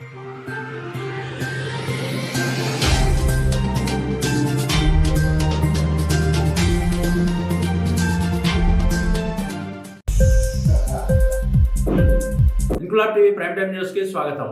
Inquilab TV prime time news కి స్వాగతం.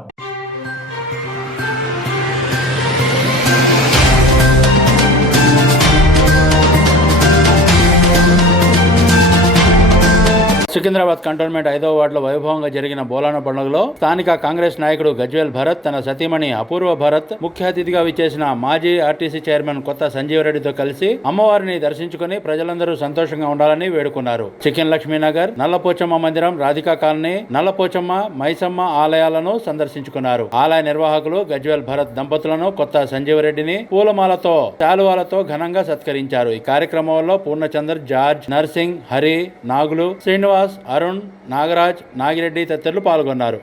Secunderabad cantonment 5వ వార్డులో వైభవంగా జరిగిన బోలాన పండుగలో స్థానిక కాంగ్రెస్ నాయకుడు గజ్వేల్ భరత్ తన సతీమణి అపూర్వ భరత్ ముఖ్య అతిథిగా విచ్చేసిన మాజీ ఆర్టీసీ చైర్మన్ కొత్త సంజీవరెడ్డితో కలిసి అమ్మవారిని దర్శించుకుని ప్రజలందరూ సంతోషంగా ఉండాలని వేడుకున్నారు. చికెన్ లక్ష్మీనగర్, నల్లపోచమ్మ మందిరం, రాధికా కాలనీ, నల్లపోచమ్మ, మైసమ్మ ఆలయాలను సందర్శించుకున్నారు. ఆలయ నిర్వాహకులు గజ్వేల్ భరత్ దంపతులను, కొత్త సంజీవరెడ్డిని పూలమాలతో, శాలువాలతో ఘనంగా సత్కరించారు. ఈ కార్యక్రమంలో పూర్ణచందర్, జార్జ్, నర్సింగ్, హరి, నాగులు, శ్రీనివాస్, అరుణ్, నాగరాజ్, నాగిరెడ్డి తదితరులు పాల్గొన్నారు.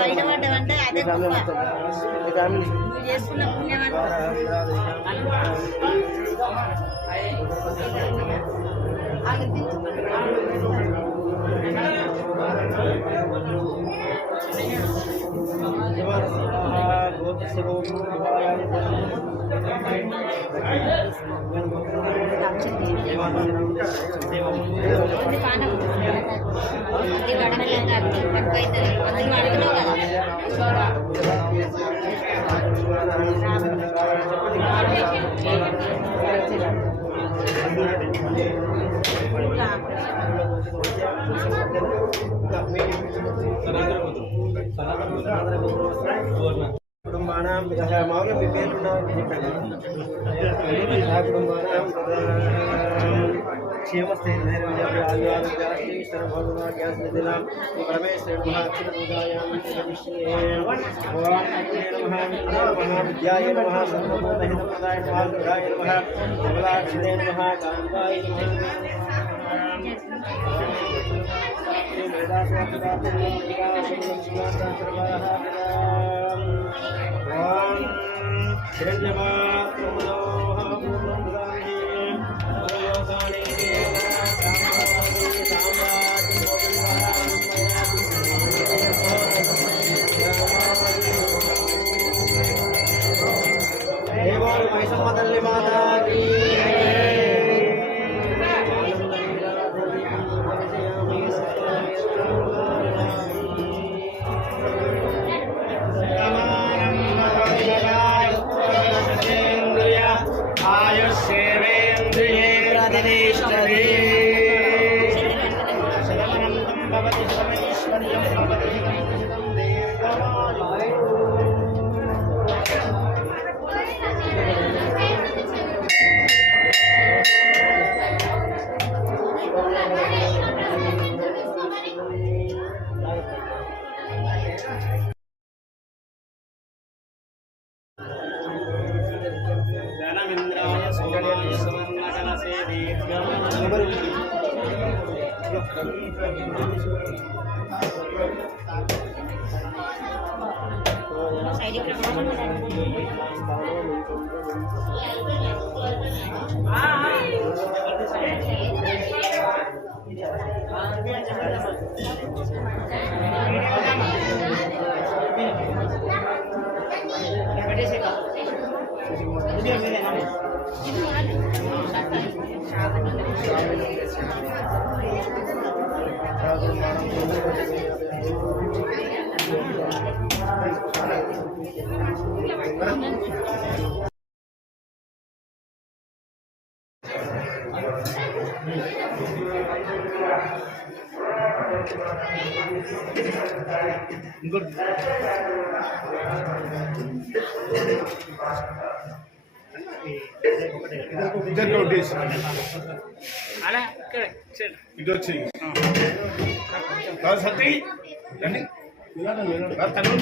బయటపడ్డామంటే అదే చేసుకున్న పుణ్యమంతా కుటుంబానాం మామూలుగా మీ పేరు చెప్పండి. కుటుంబానాం क्षेमस्थैर्यं भगवान् परमेश्वर विद्याय नमः सर्वभूतहितप्रदाय महागुणाय नमः कमलाक्षिणे नमः कान्ताय मैसम्मतल्ली माता की आयुष्येवेन्द्रिये प्रतिष्ठते शरणं भवति परमेश्वर्यं भवति दीर्घमायु ధనమింద్రాయ సూర్యాయ సువర్ణకలసే అలా ఇక్కడ ఇటు వచ్చి సత్తి రండి తను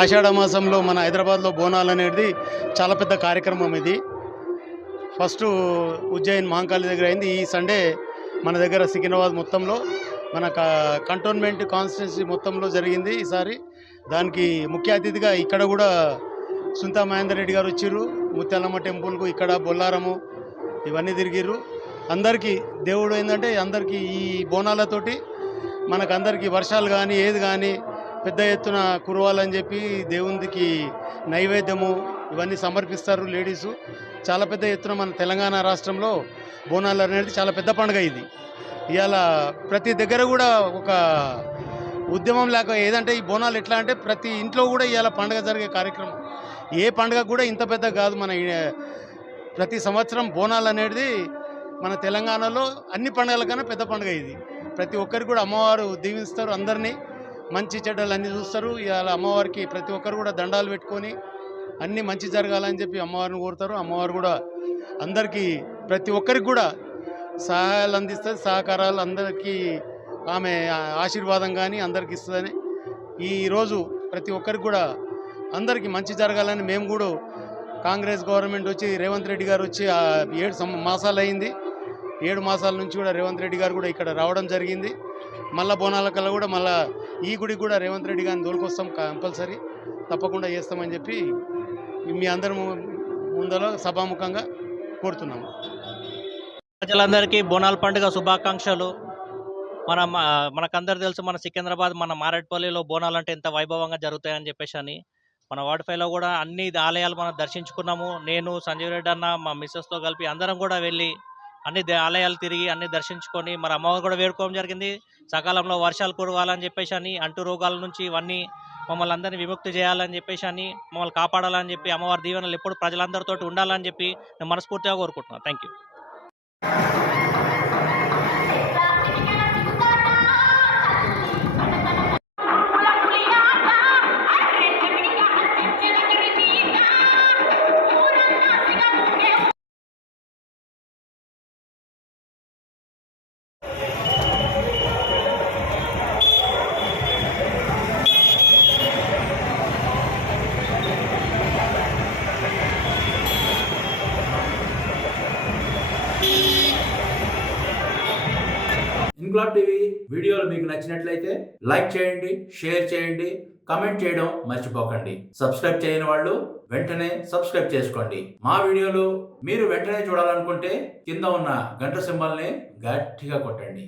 ఆషాఢ మాసంలో మన హైదరాబాద్లో బోనాలు అనేది చాలా పెద్ద కార్యక్రమం. ఇది ఫస్ట్ ఉజ్జయిన్ మహంకాళి దగ్గర అయింది. ఈ సండే మన దగ్గర సికింద్రాబాద్ మొత్తంలో మన కంటోన్మెంట్ కాన్స్టిట్యున్సీ మొత్తంలో జరిగింది ఈసారి. దానికి ముఖ్య అతిథిగా ఇక్కడ కూడా సుంతా మహేందర్ రెడ్డి గారు వచ్చారు. ముత్యాలమ్మ టెంపుల్కు ఇక్కడ బొల్లారము ఇవన్నీ తిరిగిర్రు. అందరికీ దేవుడు ఏంటంటే అందరికీ ఈ బోనాలతోటి మనకందరికీ వర్షాలు కానీ ఏది కానీ పెద్ద ఎత్తున కురవాలని చెప్పి దేవునికి నైవేద్యము ఇవన్నీ సమర్పిస్తారు లేడీసు. చాలా పెద్ద ఎత్తున మన తెలంగాణ రాష్ట్రంలో బోనాలు అనేది చాలా పెద్ద పండుగ ఇది. ఇవాళ ప్రతి దగ్గర కూడా ఒక ఉద్యమం లేక ఏదంటే ఈ బోనాలు ఎట్లా అంటే ప్రతి ఇంట్లో కూడా ఇవాళ పండుగ జరిగే కార్యక్రమం. ఏ పండుగ కూడా ఇంత పెద్ద కాదు. ప్రతి సంవత్సరం బోనాలు అనేది మన తెలంగాణలో అన్ని పండుగల కన్నా పెద్ద పండుగ ఇది. ప్రతి ఒక్కరికి కూడా అమ్మవారు దీవిస్తారు, అందరినీ మంచి చెడ్డలు అన్నీ చూస్తారు. ఇవాళ అమ్మవారికి ప్రతి ఒక్కరు కూడా దండాలు పెట్టుకొని అన్నీ మంచి జరగాలని చెప్పి అమ్మవారిని కోరుతారు. అమ్మవారు కూడా అందరికీ ప్రతి ఒక్కరికి కూడా సహాయాలు అందిస్తుంది, సహకారాలు అందరికీ ఆమె ఆశీర్వాదం కానీ అందరికి ఇస్తుందని ఈరోజు ప్రతి ఒక్కరికి కూడా అందరికీ మంచి జరగాలని మేము కూడా కాంగ్రెస్ గవర్నమెంట్ వచ్చి రేవంత్ రెడ్డి గారు వచ్చి 7 మాసాలు అయింది. 7 మాసాల నుంచి కూడా రేవంత్ రెడ్డి గారు కూడా ఇక్కడ రావడం జరిగింది. మళ్ళా బోనాల కల్లా కూడా మళ్ళీ ఈ గుడికి కూడా రేవంత్ రెడ్డి గారిని తోలుకొస్తాం, కంపల్సరీ తప్పకుండా చేస్తామని చెప్పి మీ అందరి ముందలో సభాముఖంగా కోరుతున్నాము. ప్రజలందరికీ బోనాల పండుగ శుభాకాంక్షలు. మనకందరూ తెలుసు, మన సికింద్రాబాద్ మన మారేడుపల్లిలో బోనాలు అంటే ఎంత వైభవంగా జరుగుతాయని చెప్పేసి అని మన వార్డ్ 5లో కూడా అన్ని ఆలయాలు మనం దర్శించుకున్నాము. నేను, సంజీవ్ రెడ్డి అన్న, మా మిస్సెస్తో కలిపి అందరం కూడా వెళ్ళి అన్ని ఆలయాలు తిరిగి అన్ని దర్శించుకొని మరి అమ్మవారు కూడా వేడుకోవడం జరిగింది. సకాలంలో వర్షాలు కురవాలని చెప్పేసి అని, అంటు రోగాల నుంచి ఇవన్నీ మమ్మల్ని అందరినీ విముక్తి చేయాలని చెప్పేసి అని, మమ్మల్ని కాపాడాలని చెప్పి అమ్మవారి దీవెనలు ఎప్పుడు ప్రజలందరితో ఉండాలని చెప్పి నేను మనస్ఫూర్తిగా కోరుకుంటున్నాను. Thank you. ఇన్క్లాబ్ టీవీ వీడియోలు మీకు నచ్చినట్లయితే లైక్ చేయండి, షేర్ చేయండి, కమెంట్ చేయడం మర్చిపోకండి. సబ్స్క్రైబ్ చేయని వాళ్ళు వెంటనే సబ్స్క్రైబ్ చేసుకోండి. మా వీడియోలు మీరు వెంటనే చూడాలనుకుంటే కింద ఉన్న గంట సింబల్ని గట్టిగా కొట్టండి.